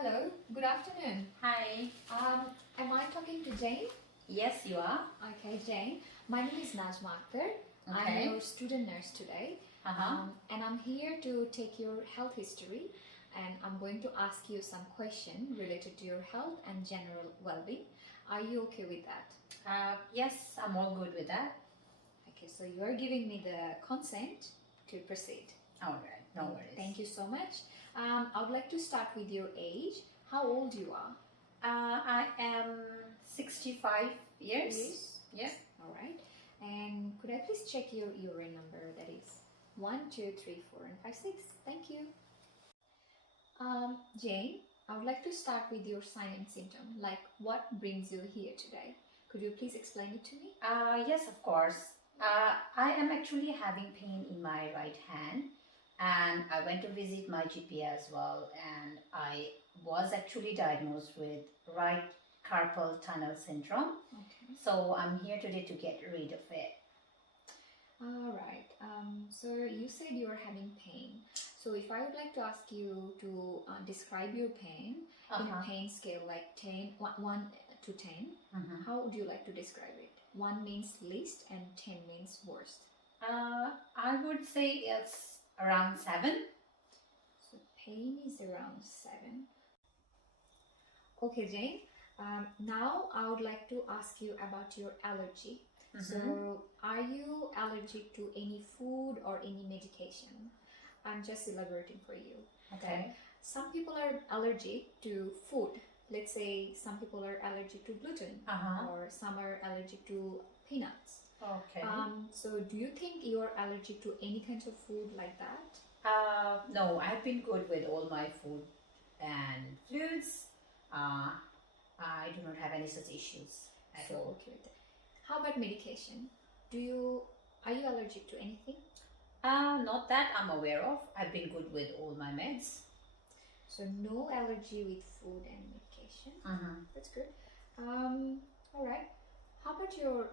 Hello, good afternoon. Hi. Am I talking to Jane? Yes, you are. Okay, Jane. My name is NAJMA AKTER. Okay. I'm your student nurse today. And I'm here to take your health history, and I'm going to ask you some questions related to your health and general well-being. Are you okay with that? Yes, I'm all good with that. Okay, so you are giving me the consent to proceed. All right, no worries. Thank you so much. I would like to start with your age. How old you are? I am 65 years. Yes. All right. And could I please check your urine number? That is 1, 2, 3, 4, and 5, 6. Thank you. Jane, I would like to start with your sign and symptom. Like, what brings you here today? Could you please explain it to me? Yes, of course. I am actually having pain in my right hand, and I went to visit my GP as well, and I was actually diagnosed with right carpal tunnel syndrome. Okay. So I'm here today to get rid of it. All right. So you said you are having pain. So if I would like to ask you to describe your pain in a pain scale, like 1 to 10, how would you like to describe it? 1 means least and 10 means worst. I would say it's around 7. So pain is around 7. Okay, Jane. Now I would like to ask you about your allergy. So are you allergic to any food or any medication? I'm just elaborating for you. Okay. Some people are allergic to food. Let's say some people are allergic to gluten, or some are allergic to peanuts. Okay. So do you think you're allergic to any kinds of food like that? No, I've been good with all my food and foods. I do not have any such issues at all. Okay with that. How about medication? Are you allergic to anything? Not that I'm aware of. I've been good with all my meds. So no allergy with food and medication. That's good. All right. How about your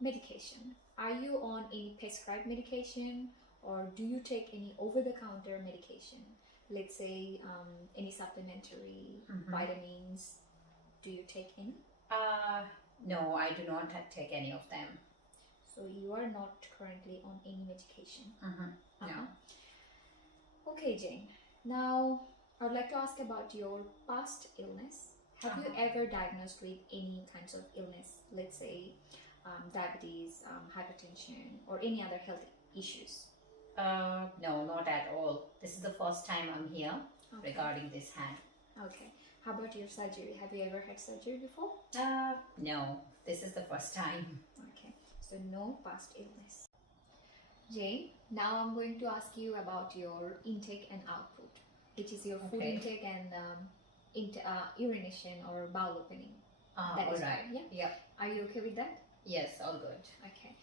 medication? Are you on any prescribed medication, or do you take any over-the-counter medication? Let's say any supplementary vitamins. Do you take any? No, I do not take any of them. So you are not currently on any medication? No. Okay, Jane. Now, I would like to ask about your past illness. Have you ever diagnosed with any kinds of illness? Let's say diabetes, hypertension, or any other health issues? No, not at all. This is the first time I'm here regarding this hand. Okay. How about your surgery? Have you ever had surgery before? No, this is the first time. Okay, so no past illness. Jane, now I'm going to ask you about your intake and output, which is your food intake and urination or bowel opening. That is right. Yeah. Are you okay with that? Yes, all good. Okay.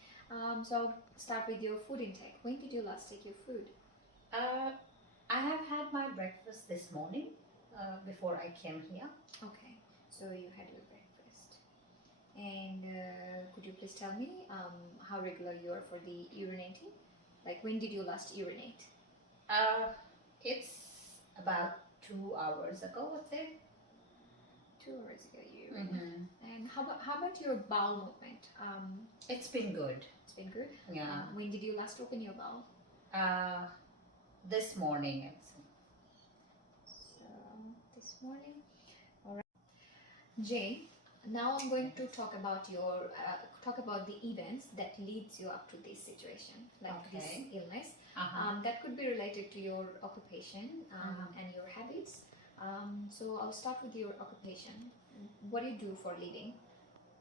So I'll start with your food intake. When did you last take your food? I have had my breakfast this morning before I came here. Okay, so you had your breakfast. And could you please tell me how regular you are for the urinating? Like, when did you last urinate? It's about 2 hours ago, I think. 2 hours ago you urinated. And how about your bowel movement? It's been good. It's been good? Yeah. When did you last open your bowel? This morning. So, this morning. All right. Jane, now I'm going to talk about the events that leads you up to this situation, like this illness. That could be related to your occupation and your habits. So I'll start with your occupation. What do you do for a living?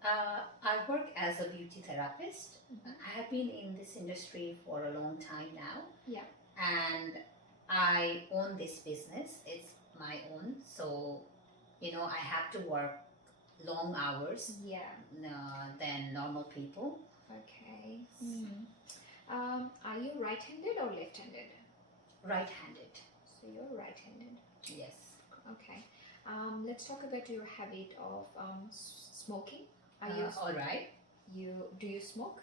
I work as a beauty therapist. I have been in this industry for a long time now. Yeah. And I own this business. It's my own. So, I have to work long hours than normal people. Okay. Are you right-handed or left-handed? Right-handed. So you're right-handed. Yes. Okay. Let's talk about your habit of smoking. Are you all right. Do you smoke?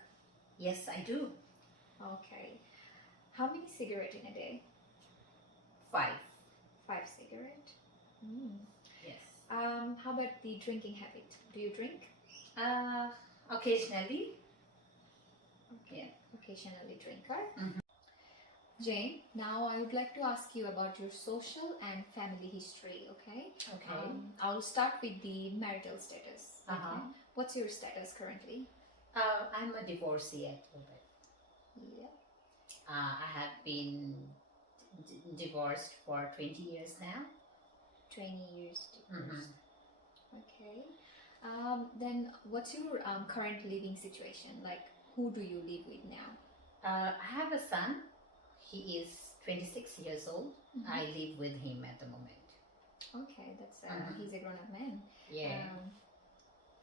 Yes, I do. Okay. How many cigarettes in a day? 5. 5 cigarettes. Yes. How about the drinking habit? Do you drink? Occasionally. Yeah. Occasionally drinker. Mhm. Jane, now I would like to ask you about your social and family history, okay? Okay. I'll start with the marital status. Okay? Uh-huh. What's your status currently? I'm a divorcee actually. Yeah. I have been divorced for 20 years now. 20 years divorced. Mm-hmm. Okay. Then what's your current living situation? Like, who do you live with now? I have a son. He is 26 years old. Mhm. I live with him at the moment. Okay, that's Mhm. he's a grown-up man. Yeah.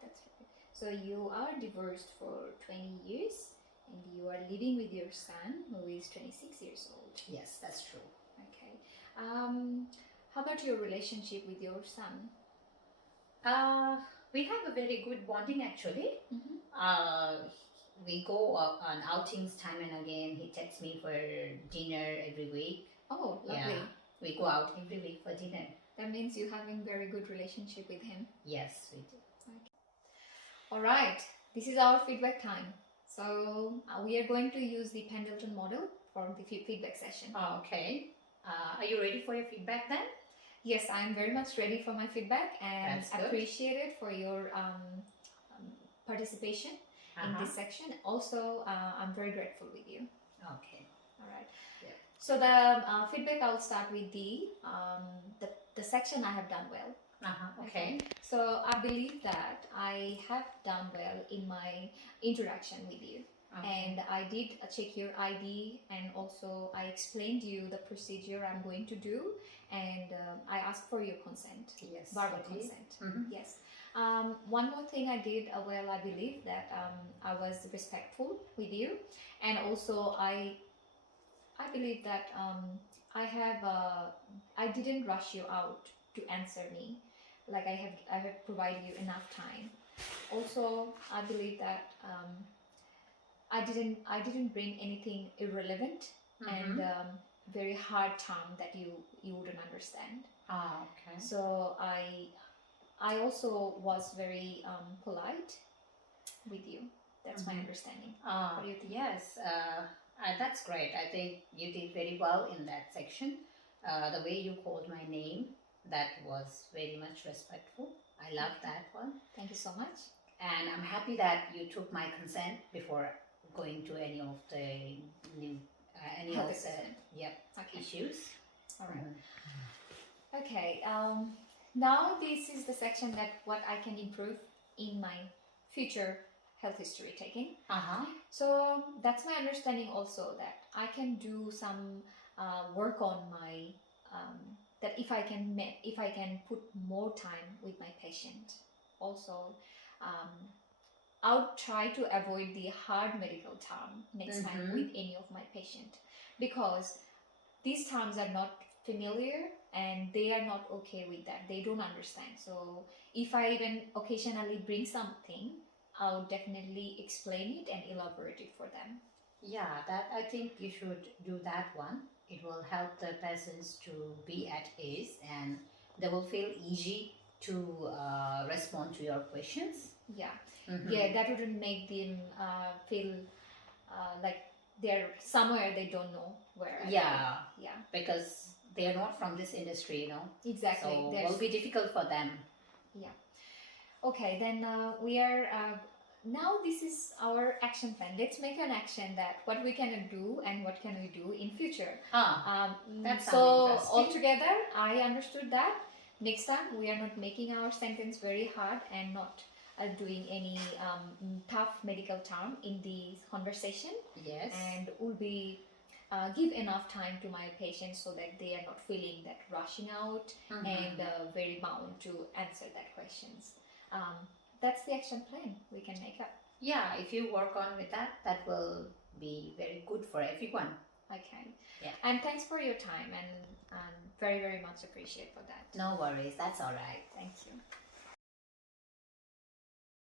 That's right. So you are divorced for 20 years and you are living with your son who is 26 years old. Yes, that's true. Okay. How about your relationship with your son? We have a very good bonding actually. Mm-hmm. We go on outings time and again. He takes me for dinner every week. Oh, lovely. Yeah, we go out every week for dinner. That means you're having very good relationship with him. Yes, we do. Okay. All right. This is our feedback time. So we are going to use the Pendleton model for the feedback session. Okay. Are you ready for your feedback then? Yes, I'm very much ready for my feedback and That's good. appreciate it for your participation in this section. Also, I'm very grateful with you. Okay. All right. Yeah. So the feedback, I'll start with the section I have done well. Okay. So I believe that I have done well in my interaction with you. And I did check your ID and also I explained you the procedure I'm going to do and I asked for your consent. Yes. Verbal consent. Mm-hmm. Yes. One more thing I did well, I believe that I was respectful with you and also I believe that I didn't rush you out to answer me. Like I have provided you enough time. Also, I believe that I didn't bring anything irrelevant and very hard term that you wouldn't understand. Okay. So I also was very polite with you. That's my understanding. What do you think? Yes, that's great. I think you did very well in that section. The way you called my name, that was very much respectful. I love that one. Thank you so much. And I'm happy that you took my consent before going to any of the issues. All right. Okay. Now this is the section that what I can improve in my future health history taking. So that's my understanding also that I can do some work on my that if I can put more time with my patient. Also, I'll try to avoid the hard medical term next time with any of my patient because these terms are not familiar and they are not okay with that. They don't understand. So if I even occasionally bring something, I'll definitely explain it and elaborate it for them. Yeah, that I think you should do that one. It will help the patients to be at ease and they will feel easy to respond to your questions. Yeah, yeah, that wouldn't make them feel like they're somewhere they don't know where. Yeah, yeah, because they are not from this industry, Exactly. So it will be difficult for them. Yeah. Okay, then we are now this is our action plan. Let's make an action that what we can do and what can we do in future. That's so altogether, I understood that next time we are not making our sentence very hard and not doing any tough medical term in the conversation. Yes. And will be give enough time to my patients so that they are not feeling that rushing out and very bound to answer that questions. That's the action plan we can make up. Yeah, if you work on with that, that will be very good for everyone. Okay. Yeah. And thanks for your time and very, very much appreciate for that. No worries, that's all right. Thank you.